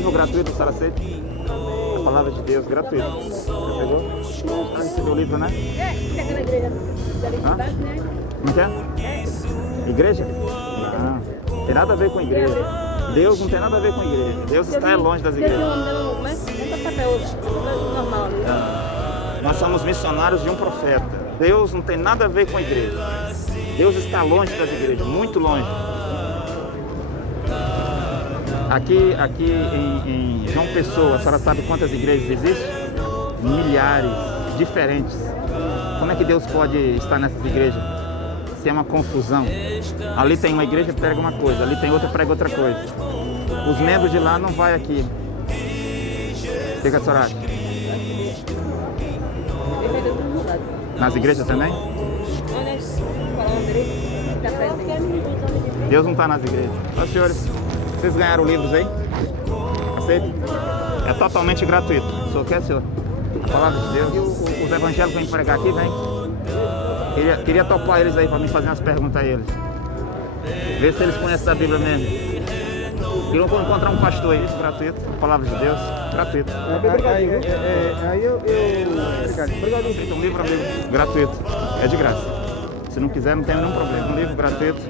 livro gratuito, a senhora aceita? A palavra de Deus, gratuito. Já pegou? Ah, recebeu o livro, né? É aquela igreja da liberdade, né? Como que é? Igreja? Não, tem nada a ver com igreja. Deus não tem nada a ver com igreja. Deus está longe das igrejas. Normal, né? Nós somos missionários de um profeta. Deus não tem nada a ver com a igreja. Deus está longe das igrejas, muito longe. Aqui em João Pessoa, a senhora sabe quantas igrejas existem? Milhares, diferentes. Como é que Deus pode estar nessas igrejas? Se é uma confusão. Ali tem uma igreja que prega uma coisa, ali tem outra que prega outra coisa. Os membros de lá não vão aqui. O que a senhora acha? Nas igrejas também? Deus não está nas igrejas. Ó, senhores, vocês ganharam livros aí? Aceita? É totalmente gratuito. O senhor quer, senhor? A palavra de Deus. Os evangélicos vêm pregar aqui, vem. Queria topar eles aí para me fazer umas perguntas a eles. Ver se eles conhecem a Bíblia mesmo. Queria encontrar um pastor aí, gratuito. A palavra de Deus, gratuito. Aí eu obrigado. Aceita um livro, amigo, gratuito. É de graça. Se não quiser, não tem nenhum problema. Um livro gratuito.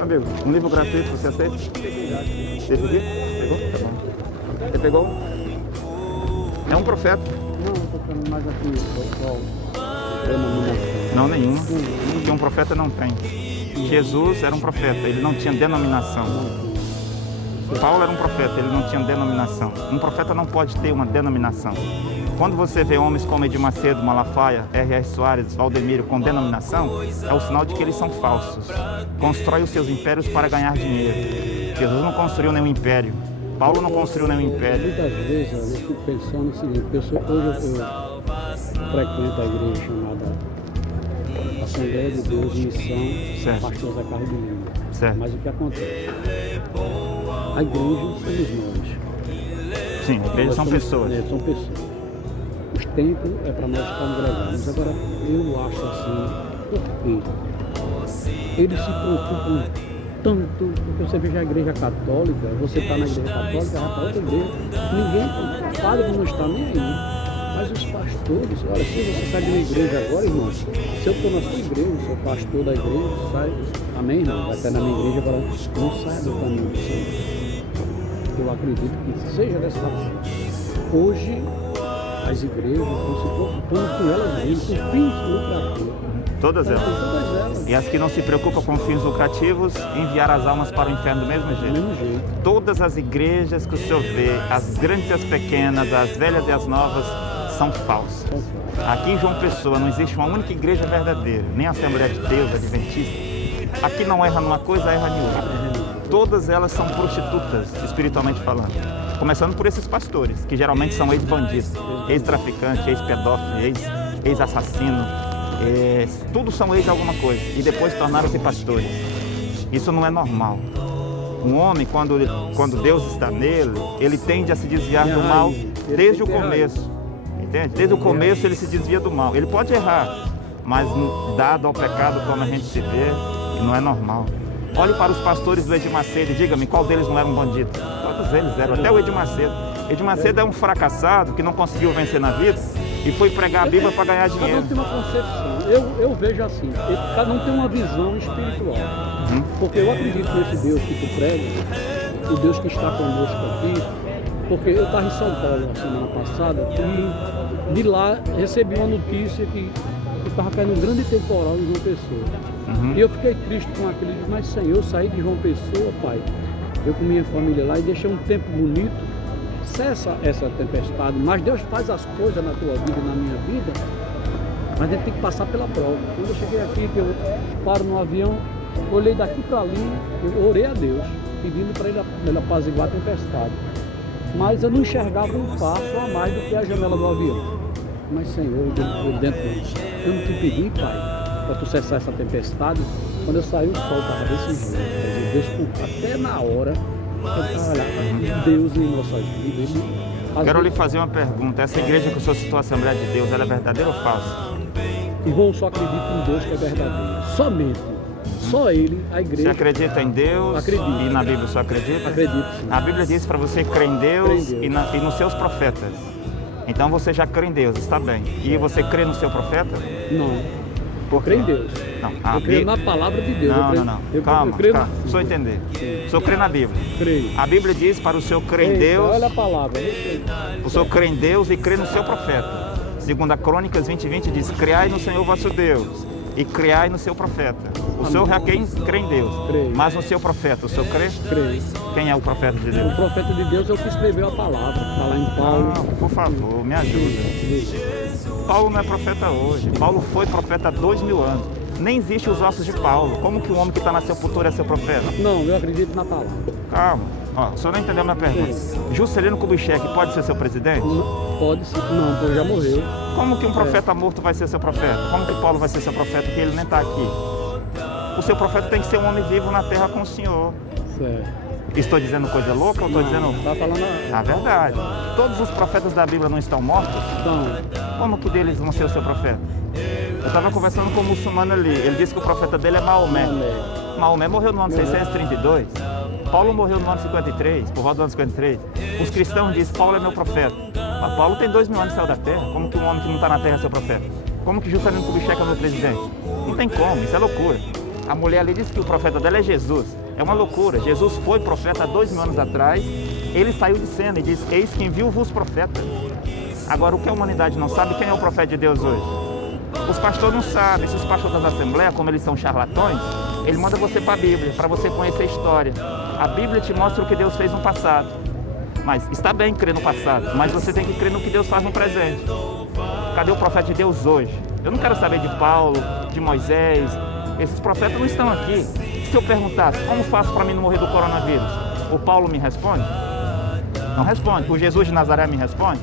Amigo, um livro gratuito, você aceita? Esse aqui? Pegou? Tá bom. Você pegou? É um profeta. Não, estou falando mais aqui, qual denominação? Não, nenhuma. Porque um profeta não tem. Jesus era um profeta, ele não tinha denominação. Paulo era um profeta, ele não tinha denominação. Um profeta não pode ter uma denominação. Quando você vê homens como Edir Macedo, Malafaia, R.R. Soares, Valdemiro com denominação, é o sinal de que eles são falsos. Constroem os seus impérios para ganhar dinheiro. Jesus não construiu nenhum império. Paulo não construiu nenhum império. Muitas vezes eu fico pensando no seguinte, hoje eu frequento a igreja chamada Assembleia de Deus em Missão, Certo. Pastor Zé Carlos de Lima. Certo. Mas o que acontece? A igreja somos nós. Sim, eles são pessoas. São pessoas. Os templos é para nós congregarmos. Agora, eu acho assim, porque eles se preocupam tanto, porque você veja a igreja católica, você está na igreja católica, vai para outra igreja, ninguém, o padre não está nem aí. Mas os pastores, olha, se você sai de uma igreja agora, irmão, se eu estou na sua igreja, sou pastor da igreja, sai, amém, irmão, vai estar na minha igreja, agora não saia do caminho do Senhor. Eu acredito que seja dessa forma. Hoje, as igrejas estão se preocupando com elas mesmas, com fins lucrativos. Todas elas. Todas elas. E as que não se preocupam com fins lucrativos, enviar as almas para o inferno do mesmo jeito. Do mesmo jeito. Todas as igrejas que o senhor vê, as grandes e as pequenas, as velhas e as novas, são falsas. Aqui em João Pessoa não existe uma única igreja verdadeira, nem a Assembleia de Deus, Adventista. Aqui não erra numa coisa, erra em outra. Todas elas são prostitutas, espiritualmente falando. Começando por esses pastores, que geralmente são ex-bandidos, ex-traficantes, ex-pedófilos, ex-assassinos. Tudo são ex alguma coisa. E depois tornaram-se pastores. Isso não é normal. Um homem, quando Deus está nele, ele tende a se desviar do mal desde o começo. Entende? Desde o começo ele se desvia do mal. Ele pode errar, mas dado ao pecado como a gente se vê, não é normal. Olhe para os pastores do Edir Macedo e diga-me qual deles não era um bandido. Todos eles eram, até o Edir Macedo. Edir Macedo é um fracassado que não conseguiu vencer na vida e foi pregar a Bíblia para ganhar Cada dinheiro. um tem uma concepção. Eu vejo assim, cada um tem uma visão espiritual. Porque eu acredito nesse Deus que tu prega, o Deus que está conosco aqui. Porque eu estava em São Paulo na semana passada e de lá recebi uma notícia que estava caindo um grande temporal em João Pessoa. E eu fiquei triste com aquilo, mas Senhor, eu saí de João Pessoa, Pai, eu com minha família lá e deixei um tempo bonito, cessa essa tempestade, mas Deus faz as coisas na tua vida e na minha vida, mas a gente tem que passar pela prova. Quando eu cheguei aqui, eu paro no avião, olhei daqui para ali, eu orei a Deus, pedindo para ele apaziguar a tempestade. Mas eu não enxergava um passo a mais do que a janela do avião. Mas Senhor, eu dentro de mim, eu não te pedi, Pai, para tu cessar essa tempestade. Quando eu saí, o sol estava desse jeito. Quer dizer, Deus, até na hora, Deus em nossas vidas. Quero lhe fazer uma pergunta. Essa igreja que o senhor citou, a Assembleia de Deus, ela é verdadeira ou falsa? Irmão, só acredito em Deus que é verdadeiro. Somente. Só ele, a Você igreja. acredita em Deus? Acredito. E na Bíblia você acredita? Acredito, sim. A Bíblia diz para você crer em Deus, Crer em Deus. E nos seus profetas. Então você já crê em Deus, está bem. E você crê no seu profeta? Não. Eu creio em Deus. Não. Eu creio na palavra de Deus. Não, eu creio, não. Eu, Calma, eu creio calma. Só entender. O senhor crê na Bíblia. Creio. A Bíblia diz para o senhor crer em Eita, Deus, olha a palavra. Eu creio. o senhor crê em Deus e crê no seu profeta. Segundo a Crônicas 20:20 diz, criai no Senhor vosso Deus e criai no seu profeta. O senhor já crê em Deus, Creio. mas no seu profeta, o senhor crê? Creio. Quem é o profeta de O Deus? profeta de Deus é o que escreveu a palavra. Está lá em Paulo. Não, por favor, me ajuda. Paulo não é profeta hoje. Paulo foi profeta há 2000 anos. Nem existe os ossos de Paulo. Como que um homem que está na sepultura é seu profeta? Não, eu acredito na palavra. Calma. Ó, o senhor não entendeu a minha pergunta. Juscelino Kubitschek pode ser seu presidente? Pode ser. Não, porque já morreu. Como que um profeta morto vai ser seu profeta? Como que Paulo vai ser seu profeta que ele nem está aqui? O seu profeta tem que ser um homem vivo na terra com o Senhor. Certo. Estou dizendo coisa louca ou estou dizendo Está falando a verdade? Todos os profetas da Bíblia não estão mortos? Então, Como que deles vão ser o seu profeta? Eu estava conversando com um muçulmano ali. Ele disse que o profeta dele é Maomé. Maomé morreu no ano 632. Paulo morreu no ano 53, por volta do ano 53. Os cristãos dizem, Paulo é meu profeta. Mas Paulo tem 2000 anos de saiu da terra. Como que um homem que não está na terra é seu profeta? Como que Juscelino Kubitschek é meu presidente? Não tem como, isso é loucura. A mulher ali disse que o profeta dela é Jesus. É uma loucura. Jesus foi profeta há 2000 anos atrás. Ele saiu de cena e disse, eis quem viu-vos profetas. Agora, o que a humanidade não sabe, quem é o profeta de Deus hoje? Os pastores não sabem. Se os pastores das assembleias, como eles são charlatões, ele manda você para a Bíblia, para você conhecer a história. A Bíblia te mostra o que Deus fez no passado. Mas está bem crer no passado, mas você tem que crer no que Deus faz no presente. Cadê o profeta de Deus hoje? Eu não quero saber de Paulo, de Moisés. Esses profetas não estão aqui. Se eu perguntasse, como faço para mim não morrer do coronavírus? O Paulo me responde? Não responde. O Jesus de Nazaré me responde?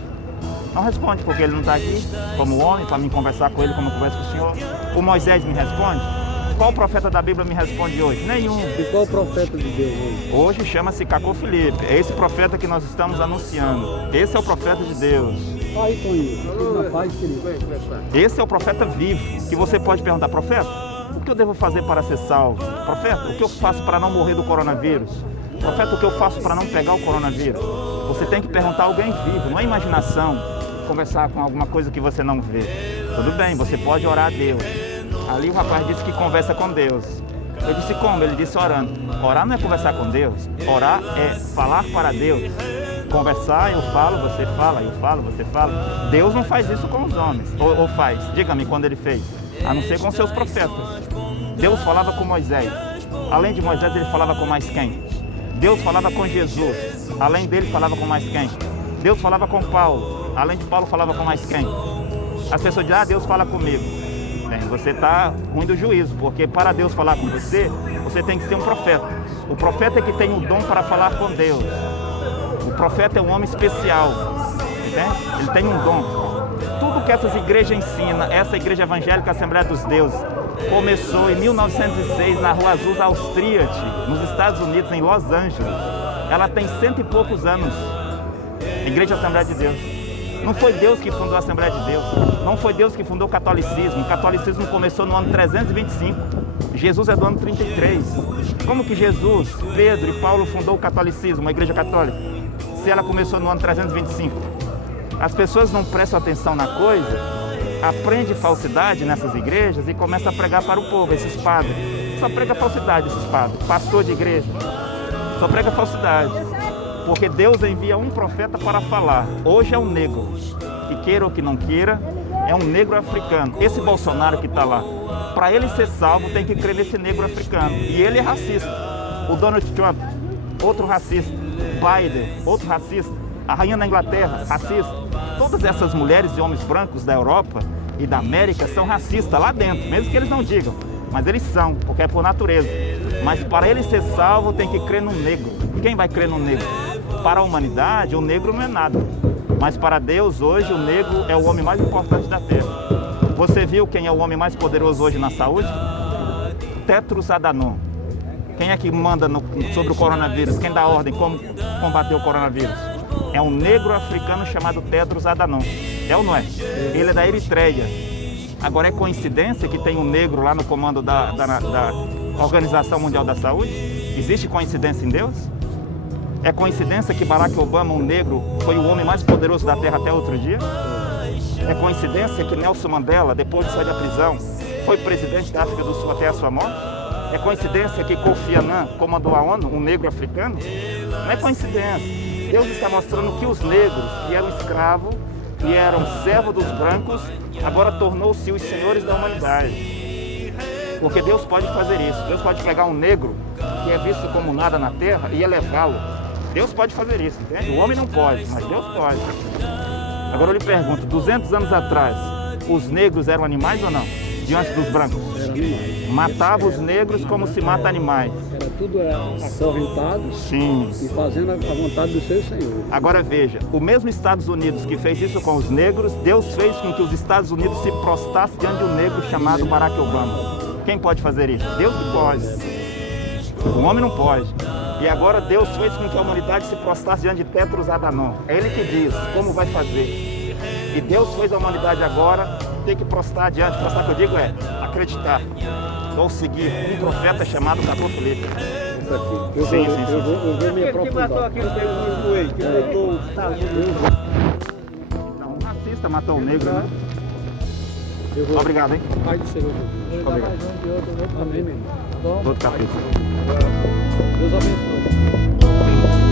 Não responde, porque ele não está aqui como homem, para mim conversar com ele como eu converso com o Senhor. O Moisés me responde? Qual profeta da Bíblia me responde hoje? Nenhum. e qual o profeta de Deus hoje? Hoje chama-se Cacô Felipe. É esse profeta que nós estamos anunciando. Esse é o profeta de Deus. Aí, Toninho, tudo na paz, querido. Esse é o profeta vivo, que você pode perguntar, profeta, o que eu devo fazer para ser salvo? Profeta, o que eu faço para não morrer do coronavírus? Profeta, o que eu faço para não pegar o coronavírus? Você tem que perguntar a alguém vivo, não é imaginação, conversar com alguma coisa que você não vê. Tudo bem, você pode orar a Deus. Ali o rapaz disse que conversa com Deus. Eu disse como? Ele disse orando. Orar não é conversar com Deus, orar é falar para Deus. Conversar, eu falo, você fala, eu falo, você fala. Deus não faz isso com os homens. Ou faz? Diga-me quando ele fez. A não ser com seus profetas. Deus falava com Moisés. Além de Moisés, ele falava com mais quem? Deus falava com Jesus. Além dele, falava com mais quem? Deus falava com Paulo. Além de Paulo, falava com mais quem? As pessoas dizem, Deus fala comigo. Bem, você está ruim do juízo, porque para Deus falar com você, você tem que ser um profeta. O profeta é que tem o dom para falar com Deus. O profeta é um homem especial, entende? Ele tem um dom. Tudo que essas igrejas ensinam, essa igreja evangélica Assembleia dos Deuses, começou em 1906 na Rua Azusa Austriache, nos Estados Unidos, em Los Angeles. Ela tem 100 e poucos anos. Igreja Assembleia de Deus. Não foi Deus que fundou a Assembleia de Deus. Não foi Deus que fundou o catolicismo. O catolicismo começou no ano 325. Jesus é do ano 33. Como que Jesus, Pedro e Paulo fundou o catolicismo, a Igreja Católica, se ela começou no ano 325? As pessoas não prestam atenção na coisa, aprende falsidade nessas igrejas e começa a pregar para o povo, esses padres. Só prega falsidade esses padres, pastor de igreja. Só prega falsidade. Porque Deus envia um profeta para falar. Hoje é um negro, que queira ou que não queira, é um negro africano. Esse Bolsonaro que está lá, para ele ser salvo, tem que crer nesse negro africano. E ele é racista. O Donald Trump, outro racista. Biden, outro racista. A rainha da Inglaterra, racista. Todas essas mulheres e homens brancos da Europa e da América são racistas lá dentro, mesmo que eles não digam. Mas eles são, porque é por natureza. Mas para ele ser salvo, tem que crer no negro. Quem vai crer no negro? Para a humanidade, o negro não é nada. Mas para Deus, hoje, o negro é o homem mais importante da Terra. Você viu quem é o homem mais poderoso hoje na saúde? Tedros Adhanom. Quem é que manda sobre o coronavírus? Quem dá ordem como combater o coronavírus? É um negro africano chamado Tedros Adhanom. É ou não é? Ele é da Eritreia. Agora, é coincidência que tem um negro lá no comando da Organização Mundial da Saúde? Existe coincidência em Deus? É coincidência que Barack Obama, um negro, foi o homem mais poderoso da Terra até outro dia? É coincidência que Nelson Mandela, depois de sair da prisão, foi presidente da África do Sul até a sua morte? É coincidência que Kofi Annan comandou a ONU, um negro africano? Não é coincidência. Deus está mostrando que os negros, que eram escravos, que eram servos dos brancos, agora tornou-se os senhores da humanidade. Porque Deus pode fazer isso. Deus pode pegar um negro, que é visto como nada na terra, e elevá-lo. Deus pode fazer isso, entende? O homem não pode, mas Deus pode. Agora eu lhe pergunto, 200 anos atrás, os negros eram animais ou não? Diante dos brancos? Era animais. Matava os negros como se mata animais. Era tudo acorrentado. Sim. E fazendo a vontade do seu Senhor. Agora veja, o mesmo Estados Unidos que fez isso com os negros, Deus fez com que os Estados Unidos se prostrassem diante de um negro chamado Barack Obama. Quem pode fazer isso? Deus que pode. O homem não pode. E agora Deus fez com que a humanidade se prostrasse diante de Tetros Adanon. É Ele que diz como vai fazer. E Deus fez a humanidade agora ter que prostrar diante. Prostrar que eu digo é acreditar. Ou seguir um profeta chamado Cadu Felipe. Isso aqui. Eu vou me aprofundar. Não, um racista matou um negro, né? Obrigado, hein? Pai do Senhor Jesus. Obrigado. Amém, meu irmão. Outro capítulo. Deus abençoe.